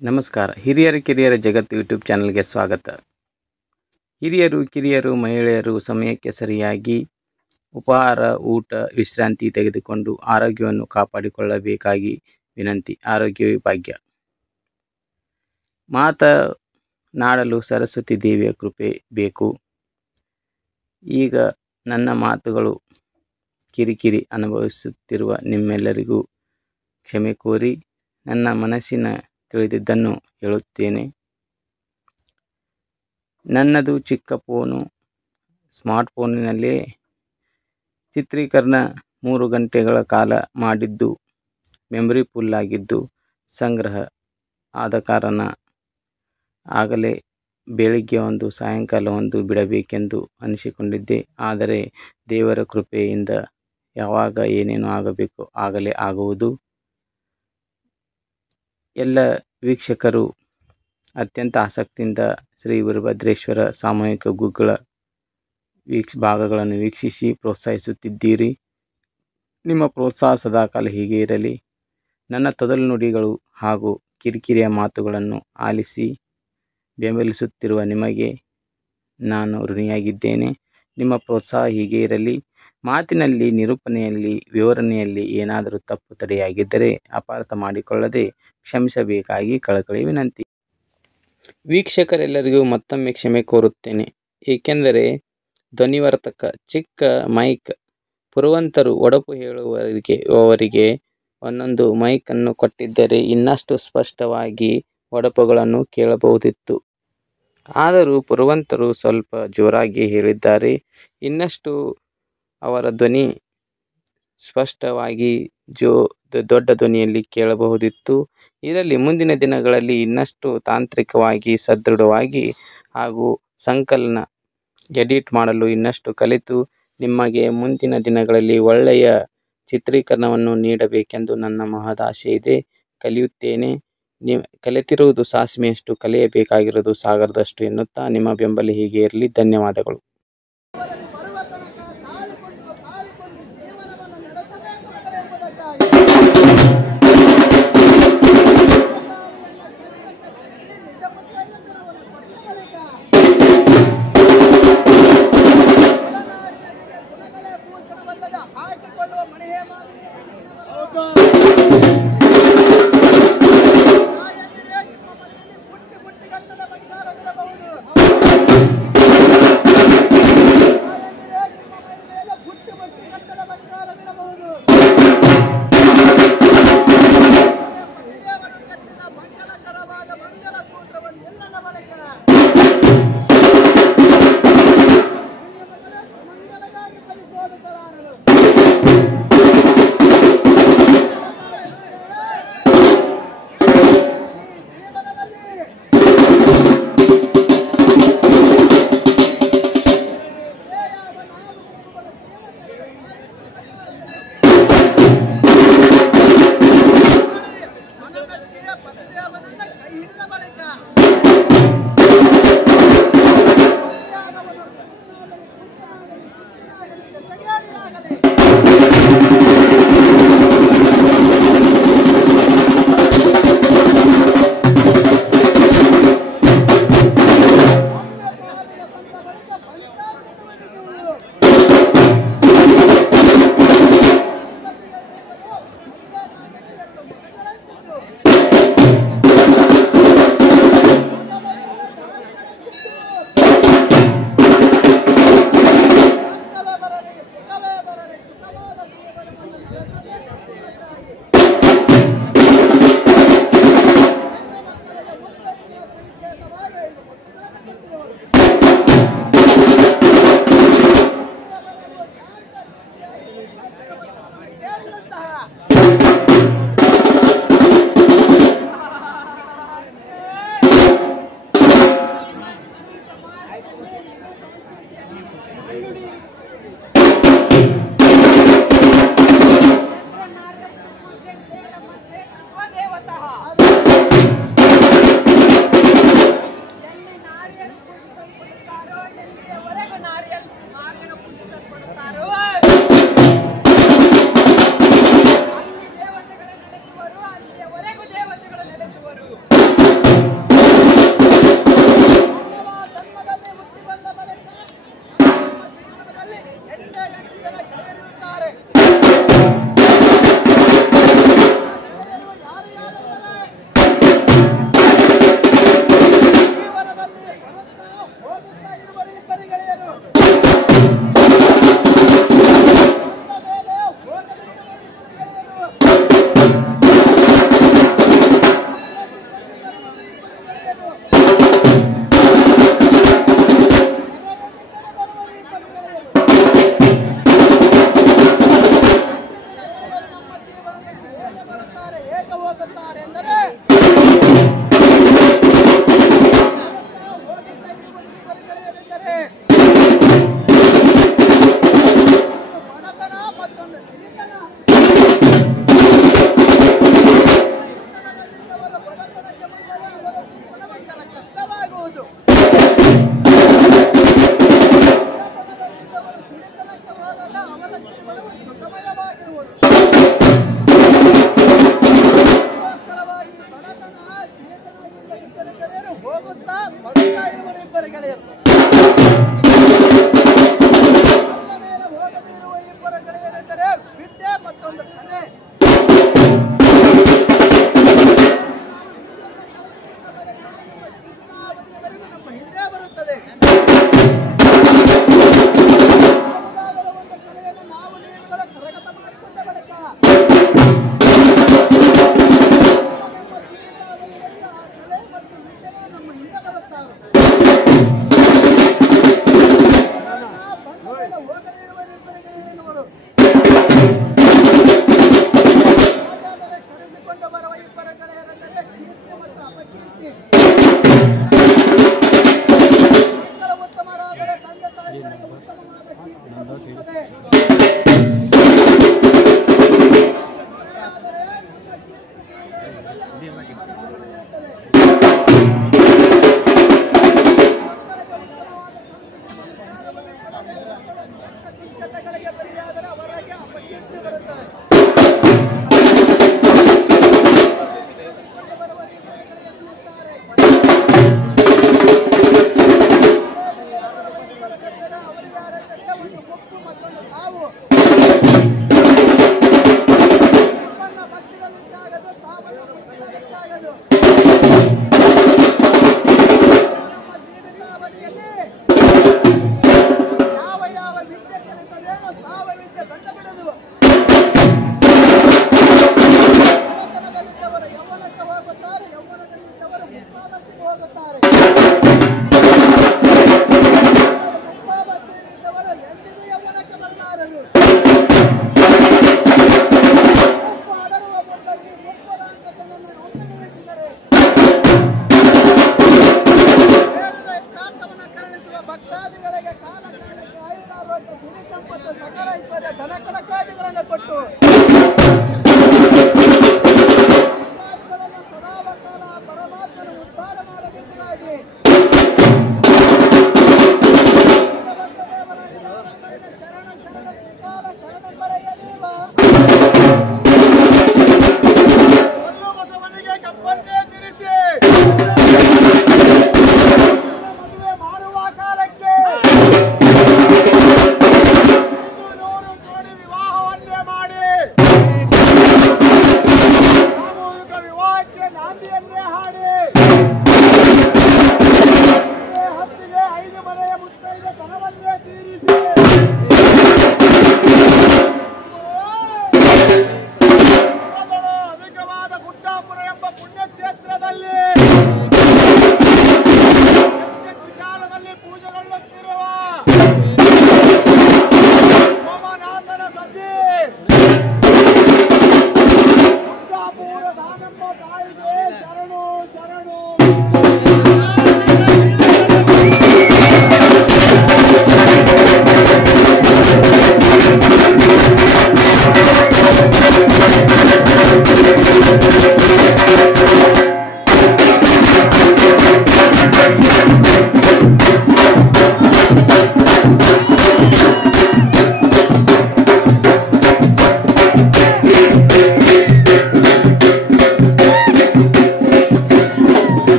ನಮಸ್ಕಾರ. ಹಿರಿಯರ ಕಿರಿಯರ ಜಗತ್ತು ಯೂಟ್ಯೂಬ್ ಚಾನಲ್ಗೆ ಸ್ವಾಗತ. ಹಿರಿಯರು ಕಿರಿಯರು ಮಹಿಳೆಯರು ಸಮಯಕ್ಕೆ ಸರಿಯಾಗಿ ಉಪಹಾರ ಊಟ ವಿಶ್ರಾಂತಿ ತೆಗೆದುಕೊಂಡು ಆರೋಗ್ಯವನ್ನು ಕಾಪಾಡಿಕೊಳ್ಳಬೇಕಾಗಿ ವಿನಂತಿ. ಆರೋಗ್ಯವೇ ಭಾಗ್ಯ. ಮಾತನಾಡಲು ಸರಸ್ವತಿ ದೇವಿಯ ಕೃಪೆ ಬೇಕು. ಈಗ ನನ್ನ ಮಾತುಗಳು ಕಿರಿಕಿರಿ ಅನುಭವಿಸುತ್ತಿರುವ ನಿಮ್ಮೆಲ್ಲರಿಗೂ ಕ್ಷಮೆ ಕೋರಿ ನನ್ನ ಮನಸ್ಸಿನ ತಿಳಿದಿದ್ದನ್ನು ಹೇಳುತ್ತೇನೆ. ನನ್ನದು ಚಿಕ್ಕ ಫೋನು. ಸ್ಮಾರ್ಟ್ ಫೋನಿನಲ್ಲೇ ಚಿತ್ರೀಕರಣ 3 ಗಂಟೆಗಳ ಕಾಲ ಮಾಡಿದ್ದು ಮೆಮೊರಿ ಫುಲ್ ಆಗಿದ್ದು ಸಂಗ್ರಹ ಆದ ಕಾರಣ ಆಗಲೇ ಬೆಳಿಗ್ಗೆ ಒಂದು ಸಾಯಂಕಾಲ ಒಂದು ಬಿಡಬೇಕೆಂದು ಅನಿಸಿಕೊಂಡಿದ್ದೆ. ಆದರೆ ದೇವರ ಕೃಪೆಯಿಂದ ಯಾವಾಗ ಏನೇನು ಆಗಬೇಕು ಆಗಲೇ ಆಗುವುದು. ಎಲ್ಲ ವೀಕ್ಷಕರು ಅತ್ಯಂತ ಆಸಕ್ತಿಯಿಂದ ಶ್ರೀ ವೀರಭದ್ರೇಶ್ವರ ಸಾಮೂಹಿಕ ಗುಗ್ಗಳ ಭಾಗಗಳನ್ನು ವೀಕ್ಷಿಸಿ ಪ್ರೋತ್ಸಾಹಿಸುತ್ತಿದ್ದೀರಿ. ನಿಮ್ಮ ಪ್ರೋತ್ಸಾಹ ಸದಾಕಾಲ ಹೀಗೆ ಇರಲಿ. ನನ್ನ ತೊದಲು ನುಡಿಗಳು ಹಾಗೂ ಕಿರಿಕಿರಿಯ ಮಾತುಗಳನ್ನು ಆಲಿಸಿ ಬೆಂಬಲಿಸುತ್ತಿರುವ ನಿಮಗೆ ನಾನು ಋಣಿಯಾಗಿದ್ದೇನೆ. ನಿಮ್ಮ ಪ್ರೋತ್ಸಾಹ ಹೀಗೆ ಇರಲಿ. ಮಾತಿನಲ್ಲಿ, ನಿರೂಪಣೆಯಲ್ಲಿ, ವಿವರಣೆಯಲ್ಲಿ ಏನಾದರೂ ತಪ್ಪು ತಡೆಯಾಗಿದ್ದರೆ ಅಪಾರ್ಥ ಮಾಡಿಕೊಳ್ಳದೆ ಕ್ಷಮಿಸಬೇಕಾಗಿ ಕಳಕಳಿ ವಿನಂತಿ. ವೀಕ್ಷಕರೆಲ್ಲರಿಗೂ ಮತ್ತೊಮ್ಮೆ ಕ್ಷಮೆ ಕೋರುತ್ತೇನೆ. ಏಕೆಂದರೆ ಧ್ವನಿವರ್ಧಕ ಚಿಕ್ಕ ಮೈಕ್ ಪುರವಂತರು ಒಡಪು ಹೇಳುವವರಿಗೆ ಒಂದೊಂದು ಮೈಕ್ ಅನ್ನು ಕೊಟ್ಟಿದ್ದರೆ ಇನ್ನಷ್ಟು ಸ್ಪಷ್ಟವಾಗಿ ಒಡಪುಗಳನ್ನು ಕೇಳಬಹುದಿತ್ತು. ಆದರೂ ಪುರವಂತರು ಸ್ವಲ್ಪ ಜೋರಾಗಿ ಹೇಳಿದ್ದಾರೆ. ಇನ್ನಷ್ಟು ಅವರ ಧ್ವನಿ ಸ್ಪಷ್ಟವಾಗಿ ದೊಡ್ಡ ಧ್ವನಿಯಲ್ಲಿ ಕೇಳಬಹುದಿತ್ತು. ಇರಲಿ, ಮುಂದಿನ ದಿನಗಳಲ್ಲಿ ಇನ್ನಷ್ಟು ತಾಂತ್ರಿಕವಾಗಿ ಸದೃಢವಾಗಿ ಹಾಗೂ ಸಂಕಲನ ಎಡಿಟ್ ಮಾಡಲು ಇನ್ನಷ್ಟು ಕಲಿತು ನಿಮಗೆ ಮುಂದಿನ ದಿನಗಳಲ್ಲಿ ಒಳ್ಳೆಯ ಚಿತ್ರೀಕರಣವನ್ನು ನೀಡಬೇಕೆಂದು ನನ್ನ ಮಹದಾಸೆ ಇದೆ. ಕಲಿಯುತ್ತೇನೆ. ಕಲಿತಿರುವುದು ಸಾಸಿವೆಯಷ್ಟು, ಕಲಿಯಬೇಕಾಗಿರುವುದು ಸಾಗರದಷ್ಟು ಎನ್ನುತ್ತಾ ನಿಮ್ಮ ಬೆಂಬಲ ಹೀಗೆ ಇರಲಿ. ಧನ್ಯವಾದಗಳು. ಬರುತ್ತಾ ಇರುವರು ಇಬ್ಬರು ಗೆಳೆಯರು. ಮೇಲೆ ಹೋಗದೇ ಇರುವ ಇಬ್ಬರು ಗೆಳೆಯರೆಂದರೆ ವಿದ್ಯೆ ಮತ್ತೊಂದು ಕಲೆ. ಜೀವನಾವಧಿಯವರೆಗೂ ನಮ್ಮ ಹಿಂದೆ ಬರುತ್ತದೆ. ಒಂದು ಕಲೆಯನ್ನು ನಾವು ನೀವುಗಳ ಕರಗತ ಮಾಡಿಕೊಂಡ ಬಳಿಕ ಕಲೆ ಮತ್ತು ವಿದ್ಯೆಗಳು ನಮ್ಮ ಹಿಂದೆ ಬರುತ್ತವೆ. ಬಂದ ಮೇಲೆ ಹೋಗದೇ ಇರುವ ಇಬ್ಬರು ಗೆಳೆಯರೆನ್ನುವರು. ಹಾಗಾದರೆ ಕರೆಸಿಕೊಂಡು ಬರುವ ಇಬ್ಬರ ಗೆಳೆಯರೆಂದರೆ ಕೀರ್ತಿ ಮತ್ತು ಅಪಕೀರ್ತಿ. ಮಕ್ಕಳು ಉತ್ತಮರಾದರೆ ತಂದೆ ತಾಯಿಗಳಿಗೆ ಉತ್ತಮವಾದ ಕೀರ್ತಿ ಲಭಿಸುತ್ತದೆ. ಆದರೆ ನಮ್ಮ ಕೀರ್ತಿ ಚಟಗಳಿಗೆ ಬಲಿಯಾದರೆ ಅವರಿಗೆ ಅಪಕೀರ್ತಿ ಬರುತ್ತದೆ. ಬರುವ ಅವರು ಯಾರೆಂದರೆ ಒಂದು ಮುಪ್ಪು ಮತ್ತೊಂದು ಸಾವು. ಮುಪ್ಪನ್ನು ಬಚ್ಚಿಡಲಿಕ್ಕಾಗದು, ಸಾವನ್ನು ಮುಚ್ಚಿಡಲಿಕ್ಕಾಗದು. ನಮ್ಮ ಜೀವಿತಾವಧಿಯಲ್ಲಿ ಯಾವ ಯಾವ ವಿದ್ಯೆ ಕಲಿತದೇನೋ ಸಾವ ವಿದ್ಯೆ ಬಂದ ಬಿಡುವುದು. ಯೌವನದಲ್ಲಿದ್ದವರು ಯೌವನಕ್ಕೆ ಹೋಗುತ್ತಾರೆ, ಯೌವನದಲ್ಲಿದ್ದವರು ಮುಪ್ಪಾವಸ್ಥೆಗೆ ಹೋಗುತ್ತಾರೆ. ಮುಪ್ಪಾವಸ್ಥೆಯಲ್ಲಿದ್ದವರು ಎಂದಿಗೂ ಯೌವನಕ್ಕೆ ಬರಲಾರರು. ಮುಪ್ಪು ಅಡರುವ ಮುಪ್ಪಲ್ಲಿ ಮುಪ್ಪರಾಂಗತನನ್ನು ಒಮ್ಮೆನಿಸಿದರೆ ಬೇಡದ ಕಾಂತವನ್ನು ಕರುಣಿಸುವ ಭಕ್ತಾದಿಗಳಿಗೆ ಕಾಲ ಕಾಲಕ್ಕೆ ಆಯುರಾರೋಗ್ಯ ಸಿರಿ ಸಂಪತ್ತು ಸಕಲ ಐಶ್ವರ್ಯ ಧನಕನಕಾದಿಗಳನ್ನು ಕೊಟ್ಟು ಭಕ್ತಾದಿಗಳನ್ನು ಸದಾವಕಾಲ ಪರಮಾತ್ಮನು ಉದ್ಧಾರ ಮಾಡಲಿಕ್ಕಾಗಿ ಶರಣ ಶರಣ ತ್ರಿಕಾಲ ಶರಣಂಬರೆಯ ದೇವ ಒಂದು ಬಸವನಿಗೆ ಕಪ್ಪನ್ನೇ ತಿರಿಸಿ ಮದುವೆ ಮಾಡುವ ಕಾಲಕ್ಕೆ 100 ಜೋಡಿ ವಿವಾಹವನ್ನೇ ಮಾಡಿ ಸಾಮೂಹಿಕ ವಿವಾಹಕ್ಕೆ ನಾಂದಿಯನ್ನೇ ಹಾಡಿ ಹತ್ತಿಗೆ 5 ಮನೆಯ ಮುತ್ತೈದೆ ತನವನ್ನೇ ತೀರಿಸಿ ಅಧಿಕವಾದ ಗುಡ್ಡಾಪುರ ಎಂಬ ಪುಣ್ಯಕ್ಷೇತ್ರದಲ್ಲಿ ಕಾಲದಲ್ಲಿ ಪೂಜೆಗೊಳ್ಳುತ್ತಿರುವ ಸೋಮನಾಥನ ಸತಿ ಗುಡ್ಡಾಪುರ ದಾನಮ್ಮ ತಾಯಿಗೆ ಶರಣು ಶರಣು.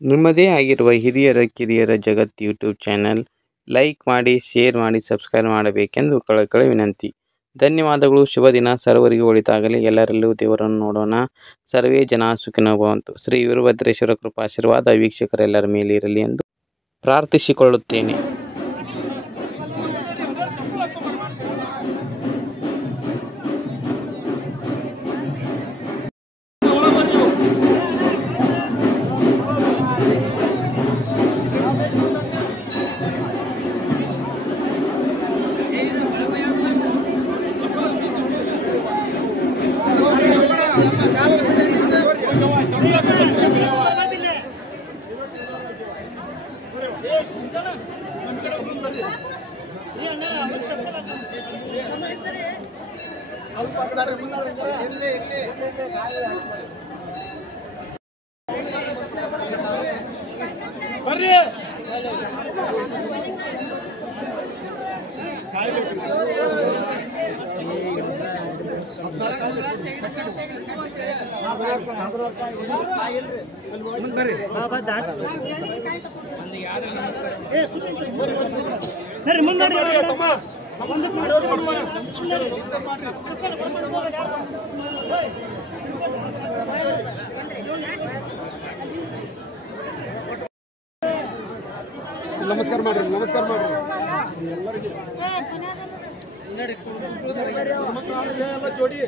ನಿಮ್ಮದೇ ಆಗಿರುವ ಹಿರಿಯರ ಕಿರಿಯರ ಜಗತ್ ಯೂಟ್ಯೂಬ್ ಚಾನಲ್ ಲೈಕ್ ಮಾಡಿ, ಶೇರ್ ಮಾಡಿ, ಸಬ್ಸ್ಕ್ರೈಬ್ ಮಾಡಬೇಕೆಂದು ಕಳಕಳಿ ವಿನಂತಿ. ಧನ್ಯವಾದಗಳು. ಶುಭ ದಿನ. ಸರ್ವರಿಗೂ ಒಳಿತಾಗಲಿ. ಎಲ್ಲರಲ್ಲೂ ದೇವರನ್ನು ನೋಡೋಣ. ಸರ್ವೇ ಜನ ಸುಖಿನೋ ಭವಂತು. ಶ್ರೀ ವೀರಭದ್ರೇಶ್ವರ ಕೃಪಾಶೀರ್ವಾದ ವೀಕ್ಷಕರೆಲ್ಲರ ಮೇಲೆ ಇರಲಿ ಎಂದು ಪ್ರಾರ್ಥಿಸಿಕೊಳ್ಳುತ್ತೇನೆ. ಬರ್ರಿ ನಮಸ್ಕಾರ ಮಾಡ್ರಿ, ನಮಸ್ಕಾರ ಮಾಡ್ರಿ ಎಲ್ಲರಿಗೆ. ಎಲ್ಲ ಜೋಡಿ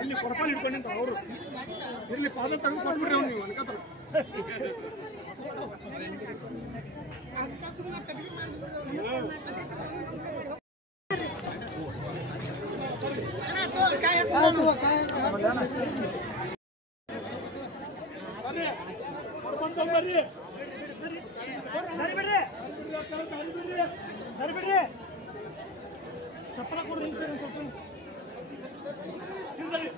ಅಲ್ಲಿ ಕೊಡಪಾಲ್ ಇಟ್ಕೊಂಡ ಅವರು ಇರ್ಲಿ, ಪಾದ ತಗೊಂಡು ಕೊಟ್ಬಿಡ್ರಿ ಅವ್ನು, ನೀವು ಅನ್ಕತ್ರ. ಚಪ್ಪಲ ಕೊಡ್ರಿ ಬರ್ರಿ.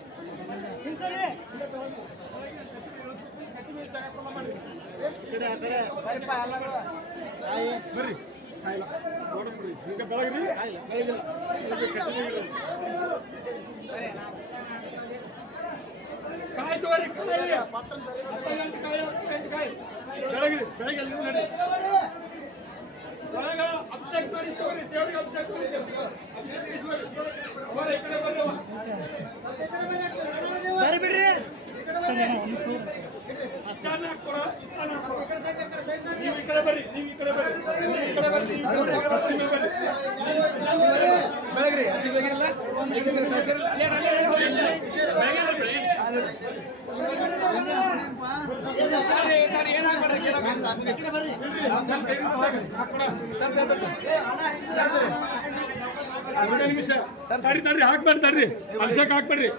ಕಾಯಿಲ್ಲ ನೋಡ್ರಿ, ಹಿಂಗೆ ಬೆಳಗ್ರಿ ಕಾಯಿ ತಗೋರಿ, ಬೆಳಗ್ರಿ ಬೆಳಗ್ಗೆ ಅಲ್ಲಿ ನೋಡಿ ಒಳಗ ಅಭಿಷೇಕ್ ಮಾಡಿ ತಗೋರಿ, ದೇವರಿಗೆ ಅಭಿಷೇಕ್ ಮಾಡಿ ಈ ಕಡೆ ಬರ್ರಿ ಅಚ್ಚಾನ ಕೊಡ, ನೀವು ಈ ಕಡೆ ಬರ್ರಿ, ನೀವು ಈ ಕಡೆ ಬರ್ರಿ, ನೀವು ಈ ಕಡೆ ಬರ್ರಿ, ನೀವು ಈ ಕಡೆ ಬರ್ರಿ ಬೆಳಗ್ರಿ. ಅಚ್ಚಿ ಬೆಳಗಿರಲ್ಲ ನಿಮಿಷ ತಡಿ ತಡ್ರಿ, ಹಾಕ್ಬೇಡ್ರಿ, ತಡ್ರಿ ಅಭಿಷೇಕ್ ಹಾಕ್ಬೇಡ್ರಿ,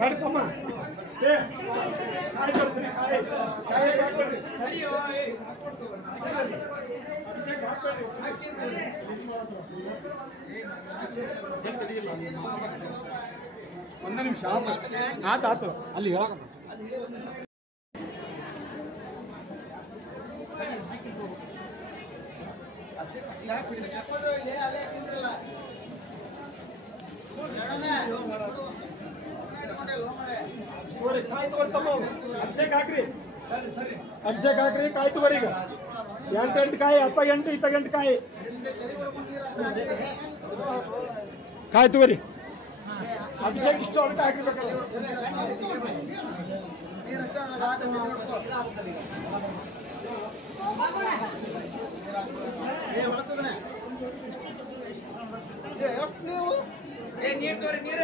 ತಡಿ ತಮ್ಮ. ಒಂದೇ ನಿಮಿಷ ಆತು ಅಲ್ಲಿ ಹೇಳಕ ಕಾಯಿ ತಗೋರಿ ತಮ್ಮ, ಅಭಿಷೇಕ್ ಹಾಕ್ರಿ, ಅಭಿಷೇಕ್ ಹಾಕ್ರಿ, ಕಾಯಿ ತಗೋರಿ. ಈಗ 8 ಕಾಯಿ, 8 8 ಕಾಯಿ ಕಾಯಿ ತಗೋರಿ. ಅಭಿಷೇಕ್ ಇಷ್ಟು ಅದಕ್ಕೆ ಹಾಕಿರ್ಬೇಕು. ನೀರು ತೋರಿ, ನೀರು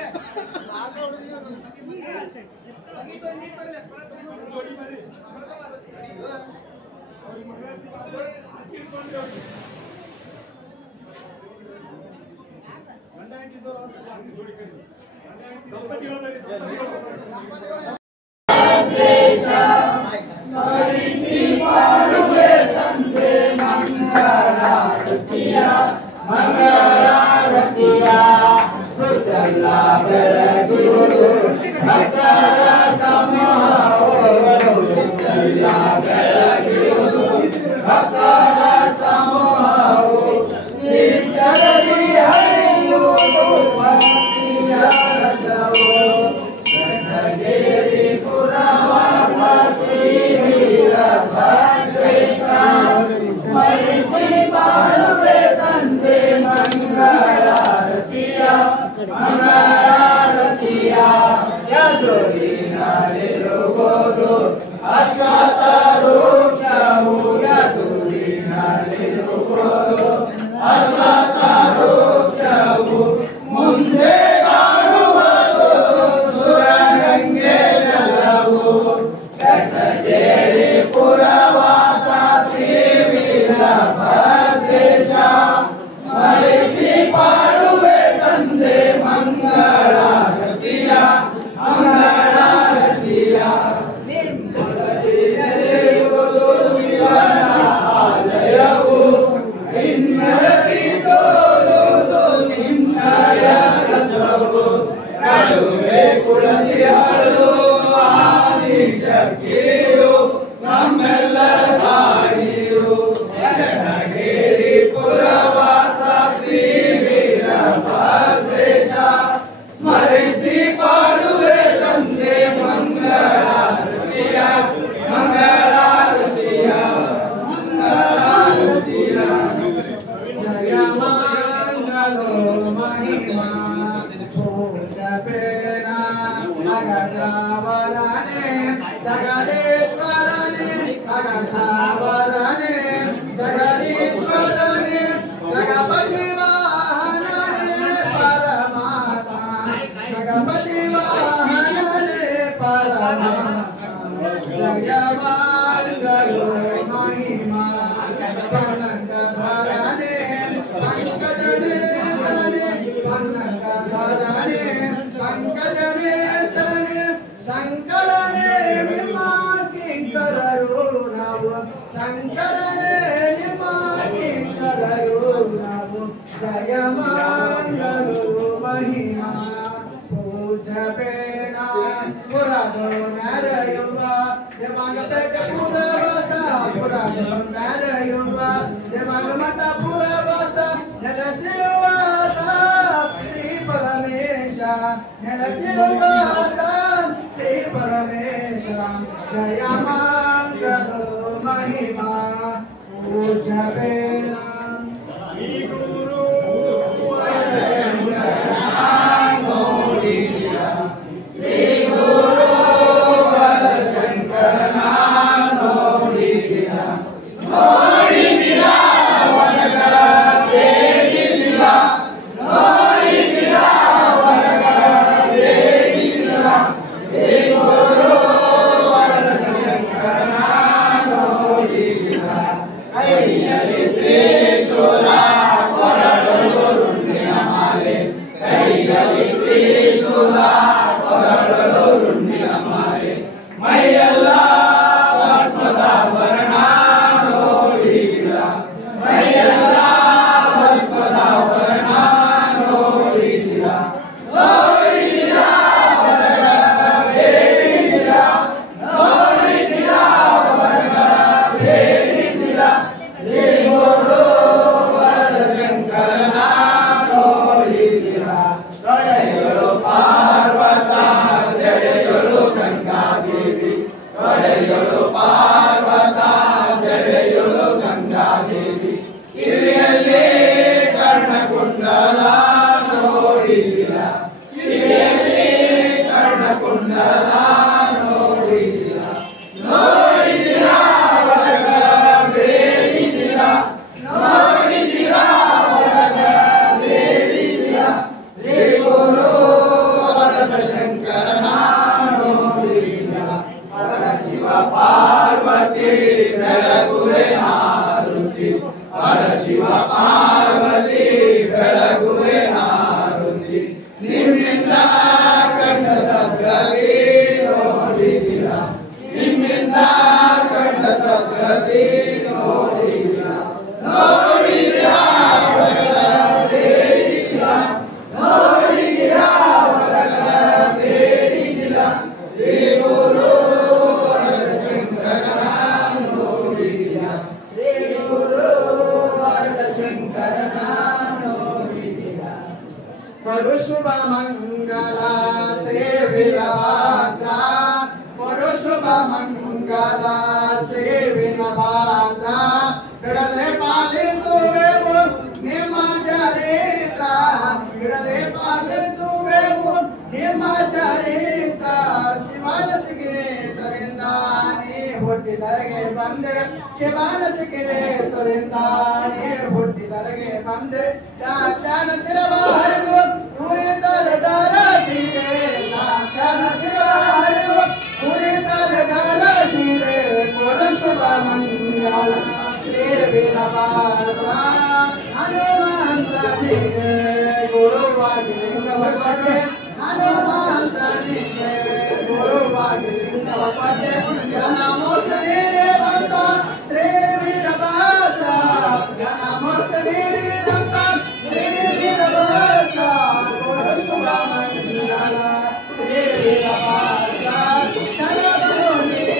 Shut up,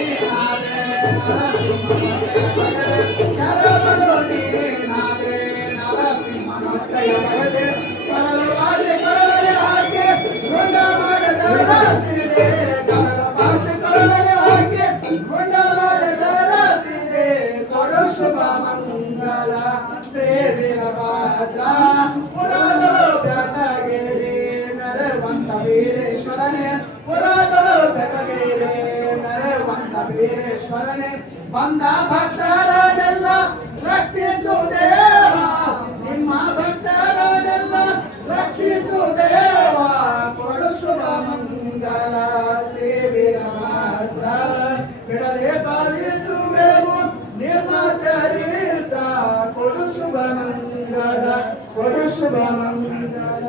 ವೀರೇಶ್ವರನೇ ಬಂದ ಭಕ್ತರನ್ನೆಲ್ಲ ರಕ್ಷಿಸು ದೇವ ನಿಮ್ಮ ಭಕ್ತರನ್ನೆಲ್ಲ ರಕ್ಷಿಸು ದೇವ ಕೊಡು ಶುಭ ಮಂಗಲ ಶ್ರೀ ವೀರಭದ್ರ ಬಿಡದೆ ಪಾಲಿಸುವೆವು ನಿಮ್ಮ ಚರಿತ್ರ ಕೊಡು ಶುಭ ಮಂಗಲ ಕೊಡು ಶುಭ ಮಂಗಲ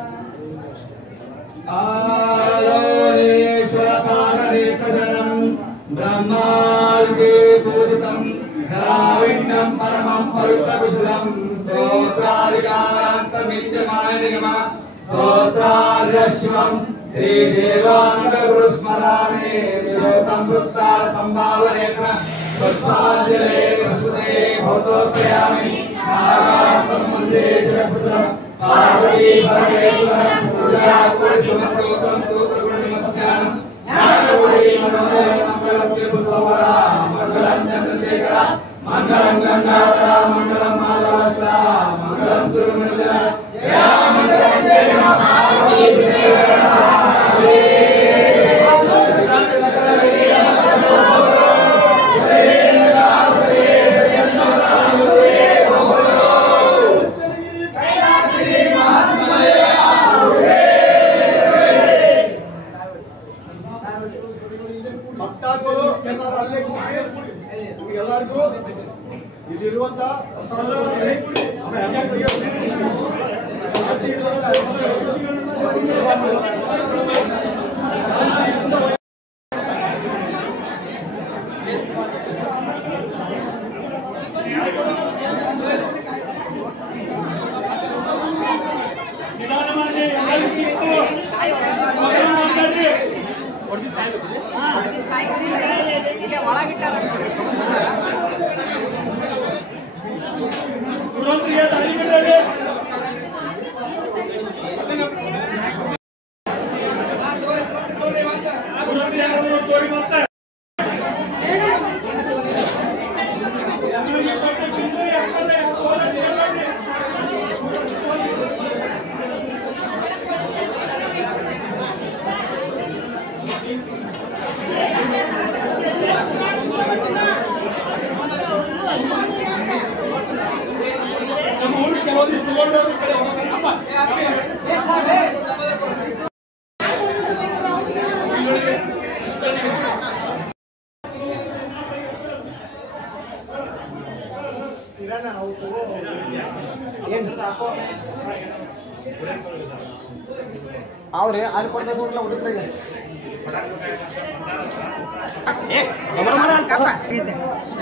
ब्रह्मार्गे पूजितं द्राविण्यं परमं पवित्रविशुद्धं स्तोत्रादिकारान्तमित्यमाय निगमः स्तोत्रार्यशिवं श्रीदेवाङ्गगुरुस्मरामि विलोकं वृत्तार सम्भावनेत्र पुष्पाञ्जले प्रस्तुते भवतोत्तयामि नागार्थं वन्दे जगत्पुत्रं पार्वती परमेश्वरं पूजा कुलसुमतोत्रं स्तोत्रगुणनमस्कारम् मंगलम चंद्रशेखर मंगलम गंगाधर मंगलम माधवस्त्र मंगलम सुरमंडल मंगलम ಭಕ್ತಾದಿಗಳು ಎಲ್ಲರೂ ಅಲ್ಲೇ ಎಲ್ಲರಿಗೂ ಇಲ್ಲಿರುವಂತ ಅವ್ರೆ ಅನ್ಕೊಂಡ ಹುಡುಕ್ರೆ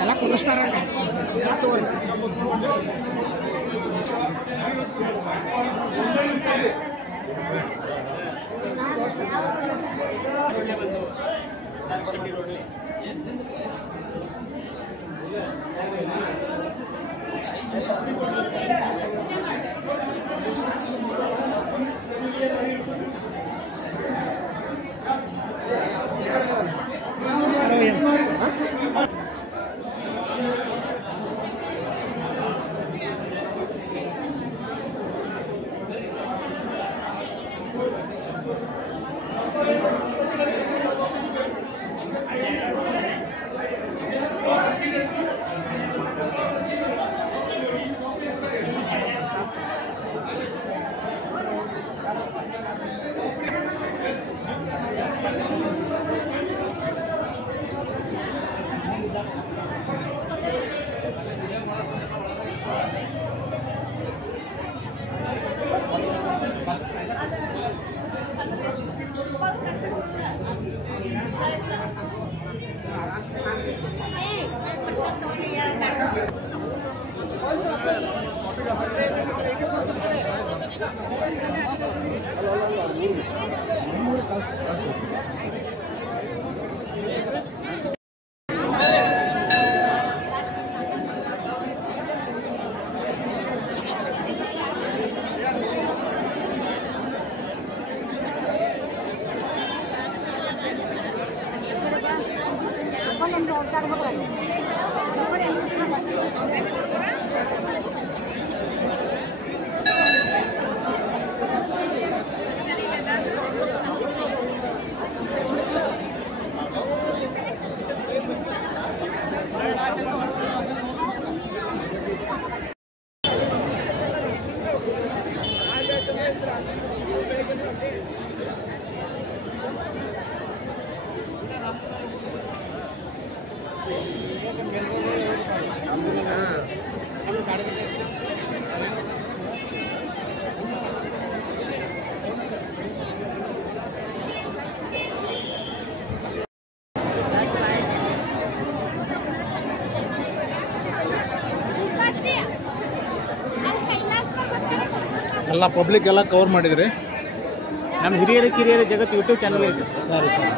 ಎಲ್ಲ ಕುಡಿಸ್ತಾರ ತೋರಿ ಎಲ್ಲ ಪಬ್ಲಿಕ್ ಎಲ್ಲ ಕವರ್ ಮಾಡಿದ್ರಿ. ನಮ್ಮ ಹಿರಿಯರ ಕಿರಿಯರ ಜಗತ್ತು ಯೂಟ್ಯೂಬ್ ಚಾನಲ್ ಐತೆ ಸರಿ ಸರಿ.